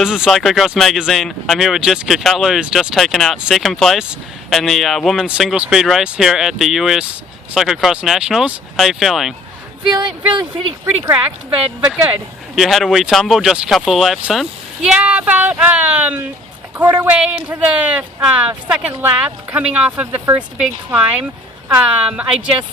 This is Cyclocross magazine. I'm here with Jessica Cutler, who's just taken out second place in the women's single speed race here at the US Cyclocross Nationals. How are you feeling? Feeling pretty cracked, but good. You had a wee tumble just a couple of laps in? Yeah, about a quarter way into the second lap, coming off of the first big climb. I just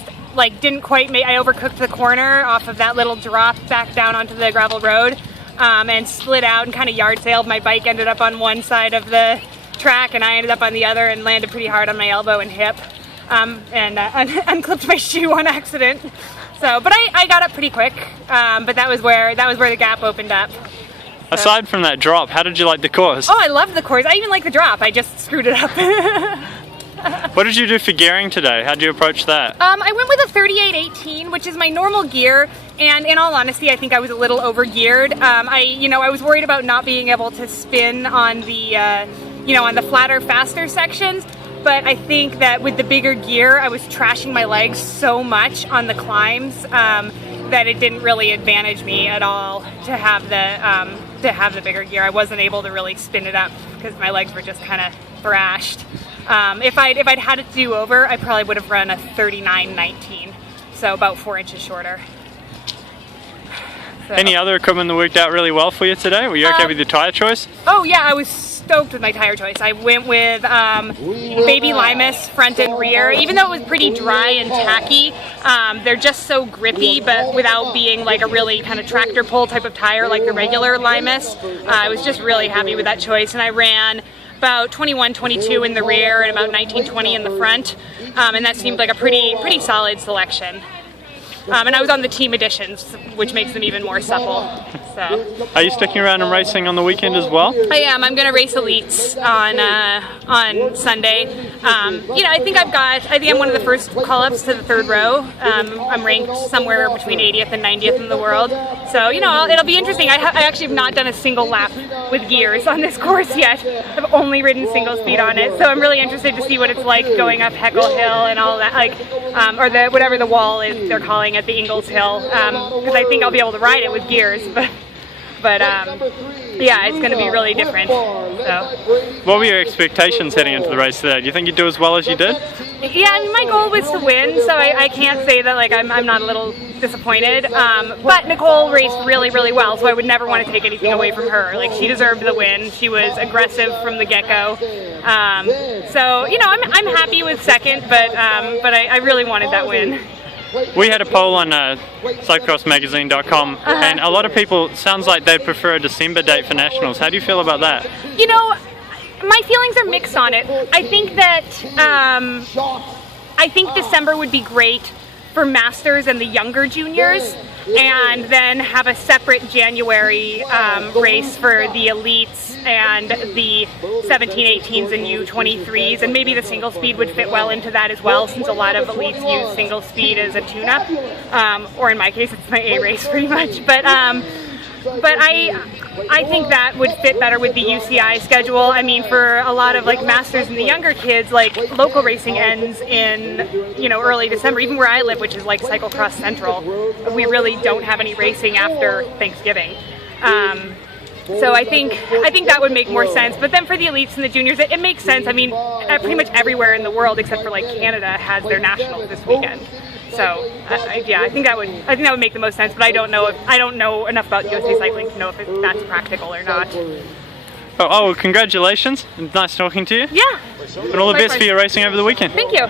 didn't quite make. I overcooked the corner off of that little drop back down onto the gravel road. And slid out and kind of yard sailed. My bike ended up on one side of the track and I ended up on the other and landed pretty hard on my elbow and hip, and unclipped my shoe on accident. So, but I got up pretty quick. But that was where the gap opened up. So. Aside from that drop, how did you like the course? Oh, I loved the course. I even liked the drop. I just screwed it up. What did you do for gearing today? How did you approach that? I went with a 38-18, which is my normal gear, and in all honesty, I think I was a little over geared. I was worried about not being able to spin on the, on the flatter, faster sections. But I think that with the bigger gear, I was trashing my legs so much on the climbs that it didn't really advantage me at all to have the bigger gear. I wasn't able to really spin it up because my legs were just kind of thrashed. If I'd had it to do over, I probably would have run a 39-19, so about 4 inches shorter. So. Any other equipment that worked out really well for you today? Were you okay with your tire choice? Oh yeah, I was stoked with my tire choice. I went with Baby Limas front and rear. Even though it was pretty dry and tacky, they're just so grippy, but without being like a really kind of tractor pull type of tire like the regular Limas. I was just really happy with that choice, and I ran about 21-22 in the rear and about 19-20 in the front, and that seemed like a pretty solid selection. And I was on the team editions, which makes them even more supple. So. Are you sticking around and racing on the weekend as well? I am. I'm going to race elites on Sunday. I think I'm one of the first call-ups to the third row. I'm ranked somewhere between 80th and 90th in the world. So it'll be interesting. I actually have not done a single lap with gears on this course yet. I've only ridden single speed on it, so I'm really interested to see what it's like going up Heckle Hill and all that, or whatever the wall is they're calling it, the Ingalls Hill, because I think I'll be able to ride it with gears, but yeah, it's going to be really different. So. What were your expectations heading into the race today? Do you think you'd do as well as you did? Yeah, I mean, my goal was to win, so I can't say that I'm not a little disappointed. But Nicole raced really, really well, so I would never want to take anything away from her. She deserved the win. She was aggressive from the get-go. So I'm happy with second, but I really wanted that win. We had a poll on cyclocrossmagazine.com, and a lot of people, sounds like they'd prefer a December date for Nationals. How do you feel about that? My feelings are mixed on it. I think that December would be great for Masters and the younger juniors, and then have a separate January race for the elites and the 17-18s and U23s, and maybe the single speed would fit well into that as well, since a lot of elites use single speed as a tune-up, or in my case it's my A race pretty much, but I think that would fit better with the UCI schedule. I mean, for a lot of Masters and the younger kids, local racing ends in early December. Even where I live, which is Cyclocross Central, we really don't have any racing after Thanksgiving. So I think that would make more sense. But then for the elites and the juniors, it makes sense. I mean, pretty much everywhere in the world except for Canada has their nationals this weekend. So yeah, I think that would make the most sense. But I don't know enough about USA cycling to know if that's practical or not. Oh, well, congratulations! Nice talking to you. Yeah. And all the best for your racing over the weekend. Thank you.